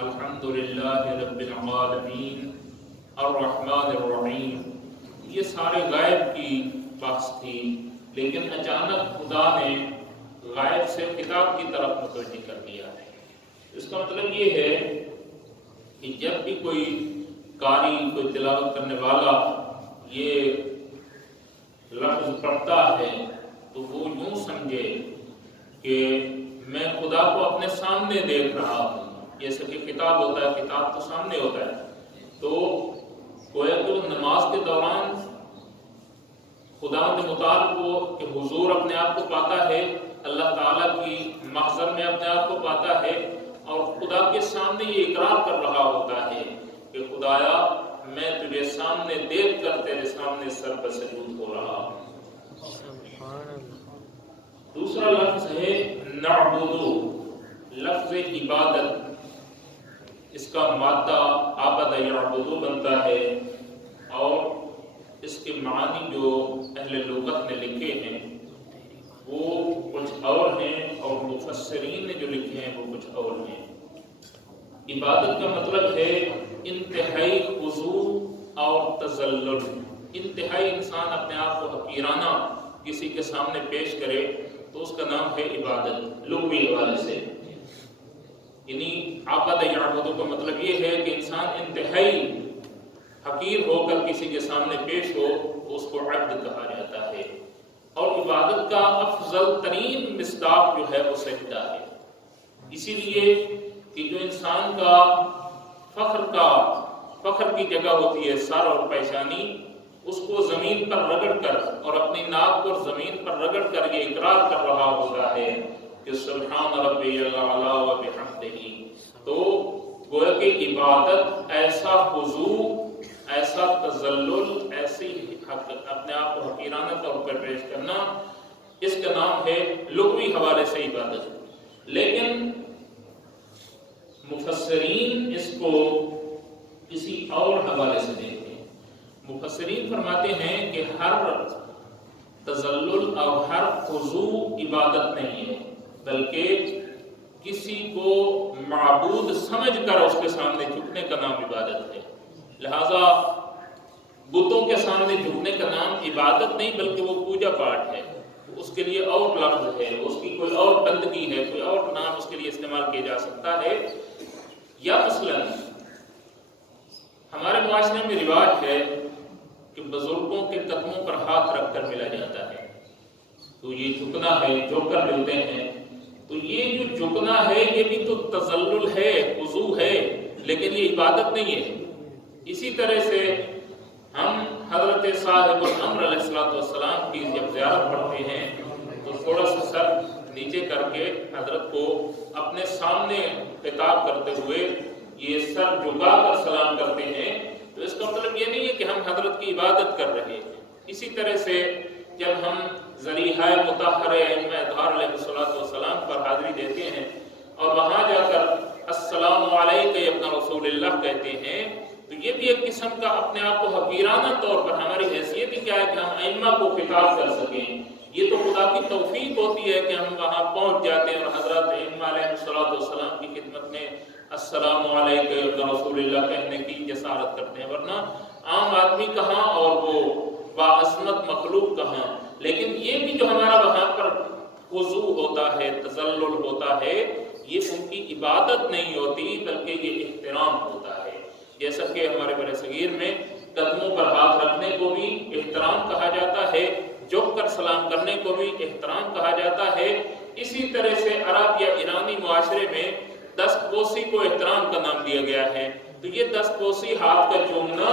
الحمدللہ رب العالمین الرحمن الرحیم، یہ سارے غائب کی بحث تھی، لیکن اچانک خدا نے غائب سے کتاب کی طرف متوجہ کر دیا ہے۔ اس کا مطلب یہ ہے کہ جب بھی کوئی قاری، کوئی تلاوت کرنے والا یہ لفظ پڑھتا ہے تو وہ یوں سمجھے کہ میں خدا کو اپنے سامنے دیکھ رہا ہوں، جیسے کہ کتاب ہوتا ہے، کتاب تو سامنے ہوتا ہے، تو گویا کہ نماز کے دوران خدا کے متعلق کو کہ حضور اپنے آپ کو پاتا ہے، اللہ تعالیٰ کی محضر میں اپنے آپ کو پاتا ہے، اور خدا کے سامنے یہ اقرار کر رہا ہوتا ہے کہ خدایا میں تجھے سامنے دیکھ کر تیرے سامنے سر پر سجود ہو رہا ہوں۔ دوسرا لفظ ہے نعبدو، لفظ عبادت، اس کا مادہ عبد یعبدو بنتا ہے، اور اس کے معنی جو اہل لغت نے لکھے ہیں وہ کچھ اور ہیں، اور مفسرین نے جو لکھے ہیں وہ کچھ اور ہیں۔ عبادت کا مطلب ہے انتہائی خضوع اور تذلل، انتہائی انسان اپنے آپ کو حقیرانہ کسی کے سامنے پیش کرے تو اس کا نام ہے عبادت، لغوی حوالے سے۔ یعنی عبد یعبدو کا مطلب یہ ہے کہ انسان انتہائی حقیر ہو کر کسی کے سامنے پیش ہو تو اس کو عبد کہا جاتا ہے۔ اور عبادت کا افضل ترین مصداق جو ہے وہ سجدہ ہے، اسی لیے کہ جو انسان کا فخر کی جگہ ہوتی ہے سر اور پیشانی، اس کو زمین پر رگڑ کر اور اپنی ناک پر زمین پر رگڑ کر یہ اقرار کر رہا ہوتا ہے کہ سبحان ربی الاعلی و بحمدہ، تو گویا کہ عبادت ایسا خضوع، ایسا تذلل، ایسی اپنے آپ کو حقیرانہ طور پر پیش کرنا، اس کا نام ہے لغوی حوالے سے عبادت۔ لیکن مفسرین اس کو کسی اور حوالے سے دیکھتے ہیں۔ مفسرین فرماتے ہیں کہ ہر تذلل اور ہر خضوع عبادت نہیں ہے، بلکہ کسی کو معبود سمجھ کر اس کے سامنے جھکنے کا نام عبادت ہے۔ لہذا بتوں کے سامنے جھکنے کا نام عبادت نہیں بلکہ وہ پوجا پاٹ ہے، اس کے لیے اور لفظ ہے، اس کی کوئی اور بندگی ہے، کوئی اور نام اس کے لیے استعمال کیا جا سکتا ہے۔ یا مثلاً ہمارے معاشرے میں رواج ہے کہ بزرگوں کے قدموں پر ہاتھ رکھ کر ملا جاتا ہے، تو یہ جھکنا ہے، جھک کر ملتے ہیں، تو یہ جو جھکنا ہے یہ بھی تو تذلل ہے، خضوع ہے، لیکن یہ عبادت نہیں ہے۔ اسی طرح سے ہم حضرت صاحب الامر علیہ السلام کی جب زیارت پڑھتے ہیں تو تھوڑا سا سر نیچے کر کے حضرت کو اپنے سامنے خطاب کرتے ہوئے یہ سر جھکا کر سلام کرتے ہیں، تو اس کا مطلب یہ نہیں ہے کہ ہم حضرت کی عبادت کر رہے ہیں۔ اسی طرح سے جب ہم ذریعہ مطہر ائمہ اطہار علیہ السلام پر حاضری دیتے ہیں اور وہاں جا کر السلام علیک یا ابن رسول اللہ کہتے ہیں، تو یہ بھی ایک قسم کا اپنے آپ کو حقیرانہ طور پر، ہماری حیثیت ہی کیا ہے کہ ہم ائمہ کو خطاب کر سکیں، یہ تو خدا کی توفیق ہوتی ہے کہ ہم وہاں پہنچ جاتے ہیں اور حضرت ائمہ علیہ السلام کی خدمت میں السلام علیکم یا ابن رسول اللہ کہنے کی جسارت کرتے ہیں، ورنہ عام آدمی کہاں اور وہ باعظمت مخلوق کہاں۔ لیکن یہ بھی جو ہمارا وہاں پر خضوع ہوتا ہے، تذلل ہوتا ہے، یہ ان کی عبادت نہیں ہوتی بلکہ یہ احترام ہوتا ہے۔ جیسا کہ ہمارے بر صغیر میں قدموں پر ہاتھ رکھنے کو بھی احترام کہا جاتا ہے، جھک کر سلام کرنے کو بھی احترام کہا جاتا ہے، اسی طرح سے عرب یا ایرانی معاشرے میں دست بوسی کو احترام کا نام دیا گیا ہے، تو یہ دست بوسی، ہاتھ کا چومنا،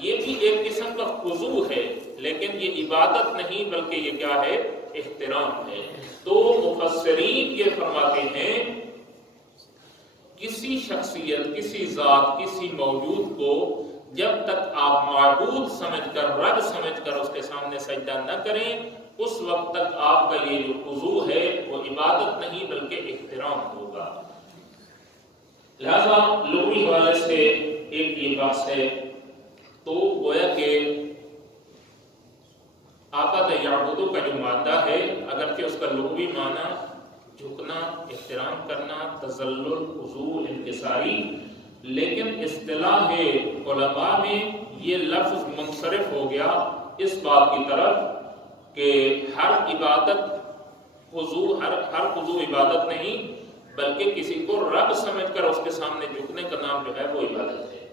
یہ بھی ایک قسم کا خضوع ہے، لیکن یہ عبادت نہیں بلکہ یہ کیا ہے؟ احترام ہے۔ تو مفسرین یہ فرماتے ہیں کسی شخصیت، کسی ذات، کسی موجود کو جب تک آپ معبود سمجھ کر، رب سمجھ کر اس کے سامنے سجدہ نہ کریں، اس وقت تک آپ کا یہ جو خضوع ہے وہ عبادت نہیں بلکہ احترام ہوگا۔ لہذا لغوی حوالے سے ایک یہ بات ہے، تو گویا کہ عبد یعبدو کا جو مادہ ہے، اگرچہ اس کا لغوی معنی جھکنا، احترام کرنا، تذلل، خضوع، انکساری، لیکن اصطلاح علماء میں یہ لفظ منصرف ہو گیا اس بات کی طرف کہ ہر عبادت خضوع، ہر خضوع عبادت نہیں، بلکہ کسی کو رب سمجھ کر اس کے سامنے جھکنے کا نام جو ہے وہ عبادت ہے۔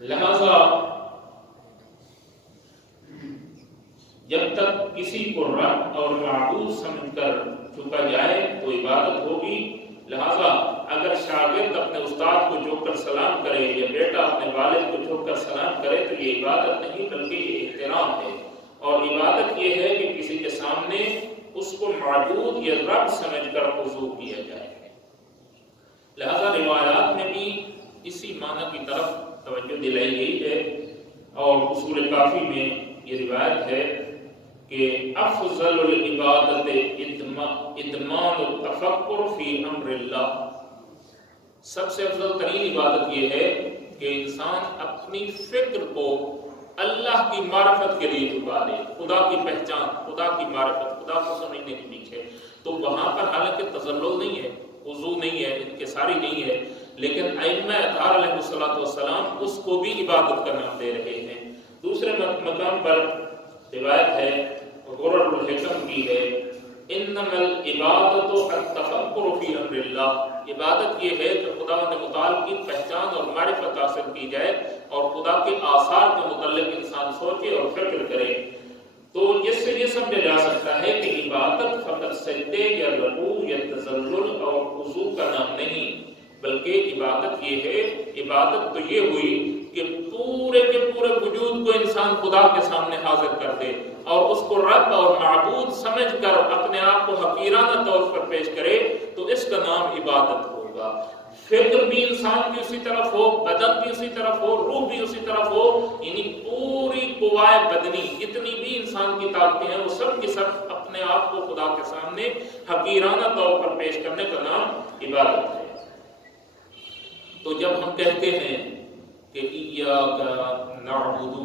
لہذا جب تک کسی کو رب اور معبود سمجھ کر جھکا جائے تو عبادت ہوگی۔ لہذا اگر شاگرد اپنے استاد کو جھک کر سلام کرے یا بیٹا اپنے والد کو جھک کر سلام کرے تو یہ عبادت نہیں بلکہ یہ احترام ہے، اور عبادت یہ ہے کہ کسی کے سامنے اس کو معبود یا رب سمجھ کر خضوع کیا جائے۔ لہذا روایات میں بھی اسی معنی کی طرف توجہ دلائی گئی ہے، اور اصول کافی میں یہ روایت ہے کہ افضل العبادت ادمان التفکر فی امر اللہ، سب سے افضل ترین عبادت یہ ہے کہ انسان اپنی فکر کو اللہ کی معرفت کے لیے جھکا دے، خدا کی پہچان، خدا کی معرفت، خدا کو سمجھنے کے پیچھے۔ تو وہاں پر حالانکہ تذلل نہیں ہے، خضوع نہیں ہے، انکساری نہیں ہے، لیکن ائمہ اطہار علیہ الصلوۃ والسلام اس کو بھی عبادت کا نام دے رہے ہیں۔ دوسرے مقام پر روایت ہے، غرر الحکم کی ہے، انما العبادۃ التفکر فی امر اللہ، عبادت یہ ہے کہ خداوند متعال کی پہچان اور معرفت حاصل کی جائے اور خدا کے آثار کے متعلق انسان سوچے اور فکر کرے۔ تو جس سے یہ سمجھا جا سکتا ہے کہ عبادت فقط سجدے یا رکوع یا تذلل اور خضوع کا نام نہیں، بلکہ عبادت یہ ہے، عبادت تو یہ ہوئی کہ پورے کے پورے وجود کو انسان خدا کے سامنے حاضر کر دے اور اس کو رب اور معبود سمجھ کر اپنے آپ کو حقیرانہ طور پر پیش کرے، تو اس کا نام عبادت ہوگا۔ فکر بھی انسان کی اسی طرف ہو، بدن بھی اسی طرف ہو، روح بھی اسی طرف ہو، یعنی پوری قوائے بدنی جتنی بھی انسان کی طاقتیں ہیں وہ سب کی سب اپنے آپ کو خدا کے سامنے حقیرانہ طور پر پیش کرنے کا نام عبادت ہے۔ تو جب ہم کہتے ہیں کہ ایاک نعبد،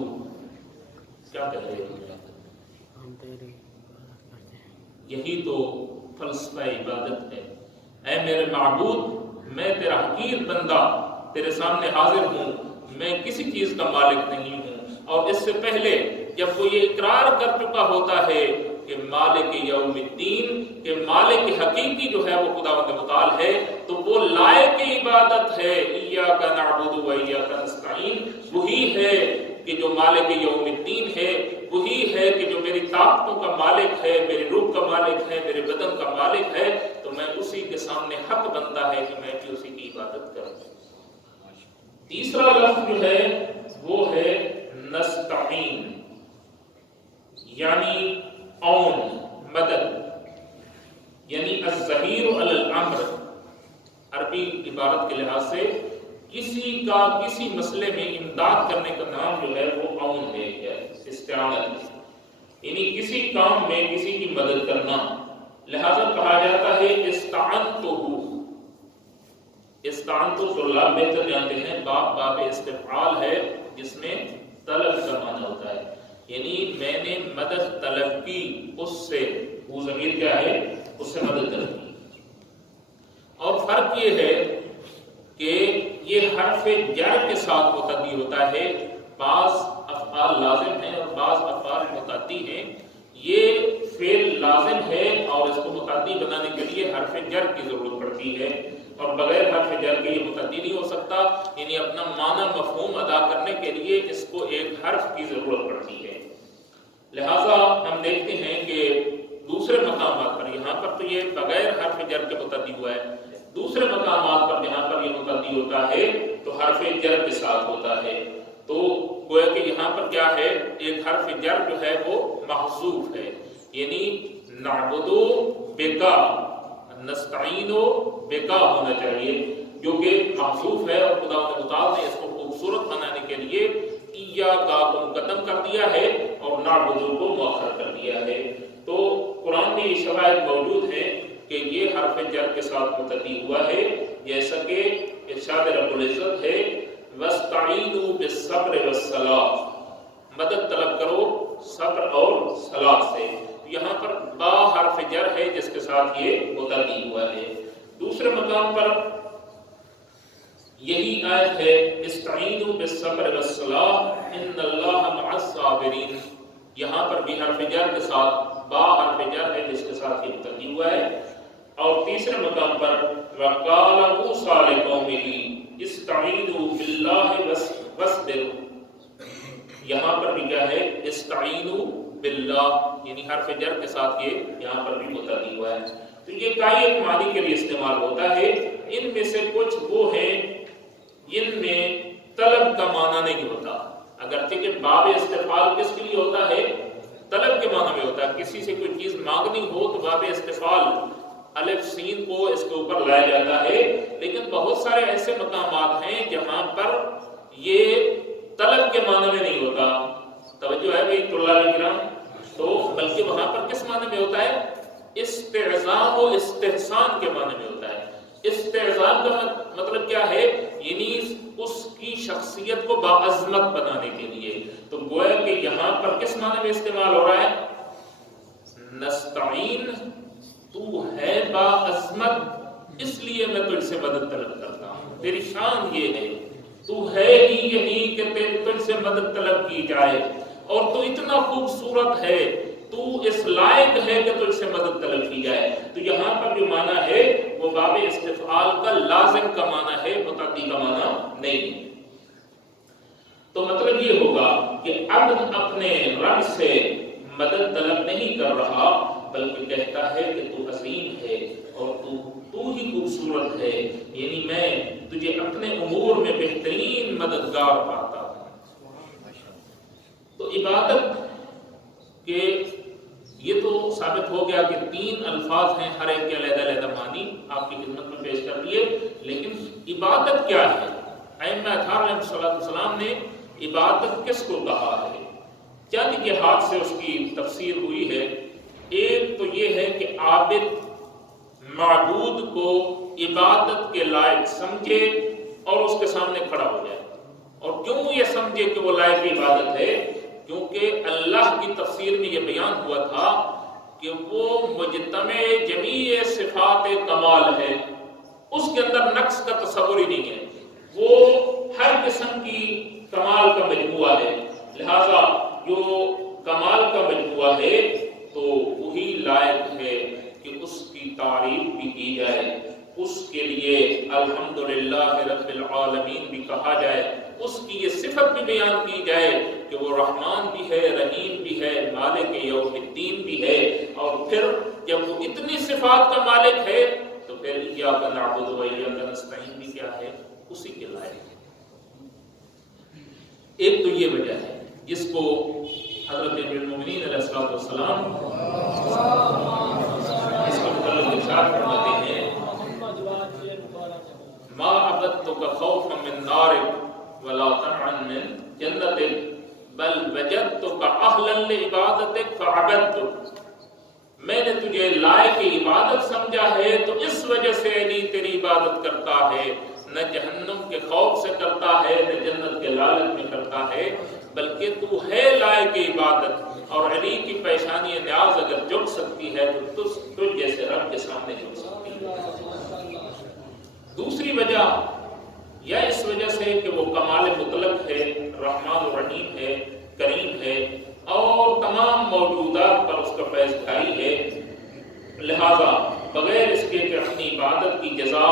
کیا کہہ رہے ہیں؟ یہی تو فلسفہ عبادت ہے۔ اے میرے معبود، میں تیرا حقیر بندہ تیرے سامنے حاضر ہوں، میں کسی چیز کا مالک نہیں ہوں۔ اور اس سے پہلے جب وہ یہ اقرار کر چکا ہوتا ہے کہ مالک یوم الدین، کہ مالک حقیقی جو ہے وہ خداوند متعال ہے، تو وہ لائق عبادت ہے۔ ایاک نعبد و ایاک نستعین، وہی ہے کہ جو مالک یوم الدین ہے، وہی ہے کہ جو میری طاقتوں کا مالک ہے، میری روح کا مالک ہے، میرے بدن کا مالک ہے، تو میں اسی کے سامنے حق بنتا ہے کہ میں بھی اسی کی عبادت کروں۔ تیسرا لفظ جو ہے وہ ہے نستعین، یعنی عون، مدد، یعنی الظہیر علی الامر۔ عربی عبارت کے لحاظ سے کسی کا کسی مسئلے میں امداد کرنے کا نام جو ہے وہ عون ہے، استعانت، یعنی کسی کام میں کسی کی مدد کرنا۔ لہذا کہا جاتا ہے استعنتہ، استعنتہ طلاب بہتر جانتے ہیں، باب استفعال ہے جس میں طلب کا معنی ہوتا ہے، یعنی میں نے مدد طلب کی اس سے، وہ ضمیر کیا ہے، اس سے مدد طلب کی۔ اور فرق یہ ہے کہ یہ حرف جر کے ساتھ متعدی ہوتا ہے، بعض افعال لازم ہیں اور بعض افعال متعدی ہیں۔ یہ فعل لازم ہے اور اس کو متعدی بنانے کے لیے حرف جر کی ضرورت پڑتی ہے، اور بغیر حرف جر کے یہ متعدی نہیں ہو سکتا، یعنی اپنا معنی مفہوم ادا کرنے کے لیے اس کو ایک حرف کی ضرورت پڑتی ہے۔ لہذا ہم دیکھتے ہیں کہ دوسرے مقامات پر، یہاں پر تو یہ بغیر حرف جر کے متعدی ہوا ہے، دوسرے مقامات پر جہاں پر یہ متعدی ہوتا ہے تو حرف جر کے ساتھ ہوتا ہے۔ تو گویا کہ یہاں پر کیا ہے، ایک حرف جر جو ہے وہ محذوف ہے، یعنی نعبدو بکا، نستعینو بکا ہونا چاہیے، جو کہ محذوف ہے، اور خدا متعال نے اس کو خوبصورت بنانے کے لیے ایاکا کو مقدم کر دیا ہے اور نعبدو کو مؤخر کر دیا ہے۔ تو قرآن میں یہ شواہد موجود ہیں کہ یہ حرف جر کے ساتھ متعدی ہوا ہے، جیسا کہ ارشاد رب العزت ہے وَاسْتَعِينُوا بِالصَّبْرِ وَالصَّلَاةِ، مدد طلب کرو صبر اور صلاۃ سے، یہاں پر با حرف جر ہے جس کے ساتھ یہ متعدی ہوا ہے۔ دوسرے مقام پر یہی آیت ہے استعینوا بالصبر والصلاۃ ان اللہ مع الصابرین، یہاں پر بھی حرف جر کے ساتھ با حرف جر ہے جس کے ساتھ یہ متعدی ہوا ہے۔ اور تیسرے مقام پر وقال موسیٰ لقومہ استعینوا باللہ واصبروا، یہاں پر بھی کیا ہے استعینوا باللہ، یعنی حرف جر کے ساتھ یہ یہاں پر بھی متعدی ہوا ہے۔ تو یہ کائی ایک معنی کے لیے استعمال ہوتا ہے۔ ان میں سے کچھ وہ ہیں جن میں طلب کا معنی نہیں ہوتا، اگرچہ کہ باب استفعال کس کے لیے ہوتا ہے؟ طلب کے معنی میں ہوتا ہے۔ کسی سے کوئی چیز مانگنی ہو تو باب استفعال الف سین کو اس کے اوپر لایا جاتا ہے، لیکن بہت سارے ایسے مقامات ہیں جہاں پر یہ طلب کے معنی میں نہیں ہوتا۔ توجہ ہے بھائی طلاب کرام؟ تو بلکہ وہاں پر کس معنی میں ہوتا ہے؟ استعظام و استحسان کے معنی میں ہوتا ہے۔ استعظام کا مطلب کیا ہے؟ یعنی اس کی شخصیت کو باعظمت بنانے کے لیے۔ تو گویا کہ یہاں پر کس معنی میں استعمال ہو رہا ہے؟ نستعین، تو ہے باعظمت اس لیے میں تجھ سے مدد طلب کرتا ہوں، تیری شان یہ ہے، تو ہے ہی یہی کہ تجھ سے مدد طلب کی جائے، اور تو اتنا خوبصورت ہے، تو اس لائق ہے کہ تجھ سے مدد طلب کی جائے۔ تو یہاں پر جو معنی ہے وہ باب استفعال کا لازم کا معنی ہے، متعدی کا معنی نہیں۔ تو مطلب یہ ہوگا کہ عبد اپنے رب سے مدد طلب نہیں کر رہا، بلکہ کہتا ہے کہ تو عظیم ہے اور تو ہی خوبصورت ہے، یعنی میں تجھے اپنے امور میں بہترین مددگار پاتا ہوں۔ تو عبادت کہ یہ تو ثابت ہو گیا کہ تین الفاظ ہیں، ہر ایک کے علیحدہ علیحدہ معنی آپ کی خدمت میں پیش کر دیے، لیکن عبادت کیا ہے؟ ائمہ اطہار علیہ السلام نے عبادت کس کو کہا ہے؟ چند جہات سے اس کی تفسیر ہوئی ہے۔ ایک تو یہ ہے کہ عابد معبود کو عبادت کے لائق سمجھے اور اس کے سامنے کھڑا ہو جائے۔ اور کیوں یہ سمجھے کہ وہ لائق عبادت ہے؟ کیونکہ اللہ کی تفسیر میں یہ بیان ہوا تھا کہ وہ مجتمع جمیع صفات کمال ہے، اس کے اندر نقص کا تصور ہی نہیں ہے، وہ ہر قسم کی کمال کا مجموعہ ہے، لہذا جو کمال کا مجموعہ ہے تو وہی لائق ہے کہ اس کی تعریف بھی کی جائے، اس کے لیے الحمدللہ رب العالمین بھی کہا جائے، اس کی یہ صفت بھی بیان کی جائے کہ وہ رحمان بھی ہے، رحیم بھی ہے، مالک یوم الدین بھی ہے۔ اور پھر جب وہ اتنی صفات کا مالک ہے تو پھر ایاک نعبد و ایاک نستعین بھی کیا ہے؟ اسی کے لائق ہے۔ ایک تو یہ وجہ ہے جس کو حضرت امیر المومنین علیہ السلام اس کو متعلق ارشاد فرماتے ہیں ما عبدتک خوفا من نارک ولا طمعا من جنتک بل وجدتک اہلا لعبادتک فعبدتک، میں نے تجھے لائق عبادت سمجھا ہے تو اس وجہ سے علی تیری عبادت کرتا ہے، نہ جہنم کے خوف سے کرتا ہے نہ جنت کے لالچ میں کرتا ہے، بلکہ تو ہے لائق عبادت، اور علی کی پیشانی نیاز اگر جھک سکتی ہے تو تجھ جیسے رب کے سامنے جھک سکتی ہے۔ دوسری وجہ یا اس وجہ سے کہ وہ کمال مطلق ہے، رحمان و رحیم ہے، کریم ہے، اور تمام موجودات پر اس کا فیض جاری ہے، لہذا بغیر اس کے کہ اپنی عبادت کی جزا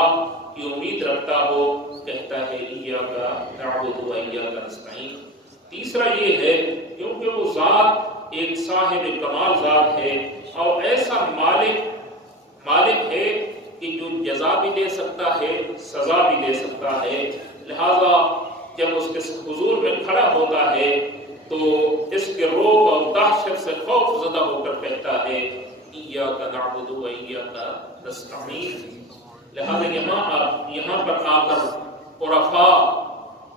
کی امید رکھتا ہو، کہتا ہے ایاک نعبد و ایاک نستعین۔ تیسرا یہ ہے کیونکہ وہ ذات ایک صاحب کمال ذات ہے اور ایسا مالک ہے کہ جو جزا بھی دے سکتا ہے، سزا بھی دے سکتا ہے، لہذا جب اس کے حضور میں کھڑا ہوتا ہے تو اس کے روب اور دہشت سے خوف زدہ ہو کر کہتا ہے ایاک نعبد و ایاک نستعین۔ لہذا یہاں پر آ کر عرفاء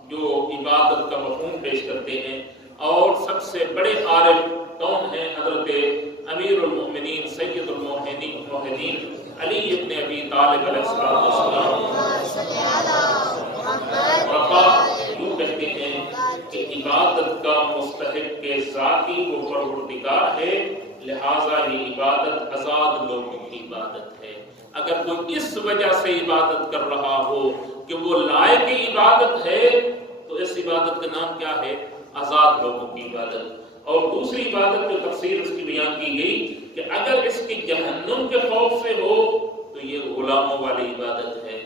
جو عبادت کا مفہوم پیش کرتے ہیں، اور سب سے بڑے عارف کون ہیں؟ حضرت امیر المؤمنین سید الموحدین علی ابن ابی طالب علیہ السلام۔ عرفاء یوں کہتے ہیں کہ عبادت کا مستحق کے ذاتی وہ پروردگار ہے لہٰذا یہ عبادت آزاد لوگوں کی عبادت ہے۔ اگر کوئی اس وجہ سے عبادت کر رہا ہو کہ وہ لائق عبادت ہے تو اس عبادت کا نام کیا ہے؟ آزاد لوگوں کی عبادت۔ اور دوسری عبادت جو تفسیر اس کی بیان کی گئی کہ اگر اس کی جہنم کے خوف سے ہو تو یہ غلاموں والی عبادت ہے،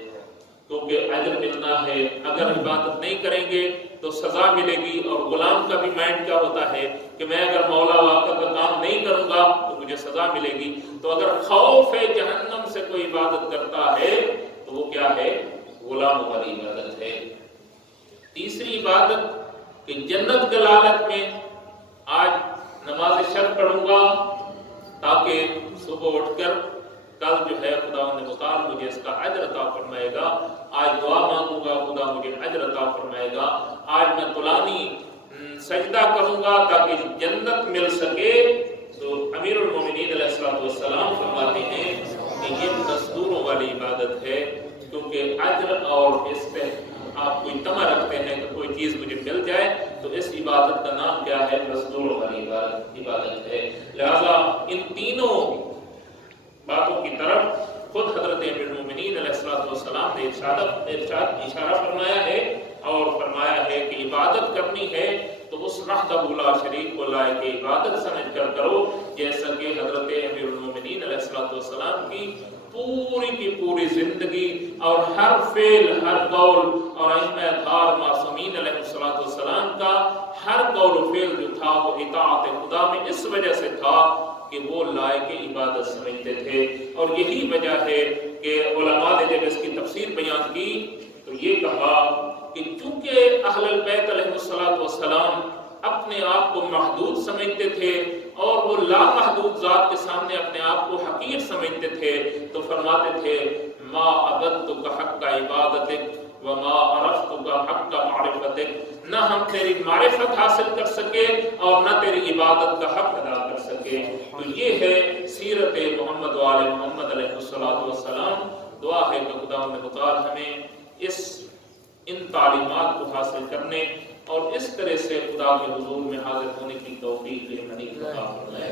کیونکہ اجر ملنا ہے۔ اگر عبادت نہیں کریں گے تو سزا ملے گی، اور غلام کا بھی مائنڈ کیا ہوتا ہے کہ میں اگر مولا واقع کا کام نہیں کروں گا تو مجھے سزا ملے گی۔ تو اگر خوف ہے جہنم سے کوئی عبادت کرتا ہے تو وہ کیا ہے؟ غلاموں والی عبادت ہے۔ تیسری عبادت کہ جنت کے لالچ میں آج نماز شب پڑھوں گا تاکہ صبح اٹھ کر کل جو ہے خدا مختار مجھے اس کا اجر عطا فرمائے گا، آج دعا مانگوں گا خدا مجھے اجر عطا فرمائے گا، آج میں طولانی سجدہ کروں گا تاکہ جنت مل سکے، تو امیر المومنین علیہ السلام فرماتے ہیں کہ یہ مزدوروں والی عبادت ہے، کیونکہ اجر اور اس پہ آپ کوئی تمہ رکھتے ہیں کہ کوئی چیز مجھے مل جائے، تو اس عبادت کا نام کیا ہے؟ مزدوروں والی عبادت ہے۔ لہذا ان تینوں باتوں کی طرف خود حضرت امیر المومنین علیہ السلام نے اشارہ فرمایا ہے، اور فرمایا ہے کہ عبادت کرنی ہے تو اس وحدہ لا شریک کو لائق عبادت سمجھ کر کرو، جیسا کہ حضرت امیر المومنین علیہ السلام کی پوری زندگی اور ہر فعل، ہر قول، اور ائمہ اطہار معصومین علیہ السلام کا ہر قول و فعل جو تھا وہ اطاعت خدا میں اس وجہ سے تھا کہ وہ لائق عبادت سمجھتے تھے۔ اور یہی وجہ ہے کہ علماء نے جب اس کی تفسیر بیان کی تو یہ کہا کہ چونکہ اہل البیت علیہ السلام اپنے آپ کو محدود سمجھتے تھے اور وہ لامحدود ذات کے سامنے اپنے آپ کو حقیر سمجھتے تھے، تو فرماتے تھے ما عبدتک حق عبادتک وما عرفتک حق معرفتک، نہ ہم تیری معرفت حاصل کر سکے اور نہ تیری عبادت کا حق ادا کر سکے۔ تو یہ ہے سیرت محمد وآل محمد علیہ السلام۔ دعا ہے کہ خدا مختار ہمیں ان تعلیمات کو حاصل کرنے اور اس طرح سے خدا کے حضور میں حاضر ہونے کی توفیق عطا فرمائے۔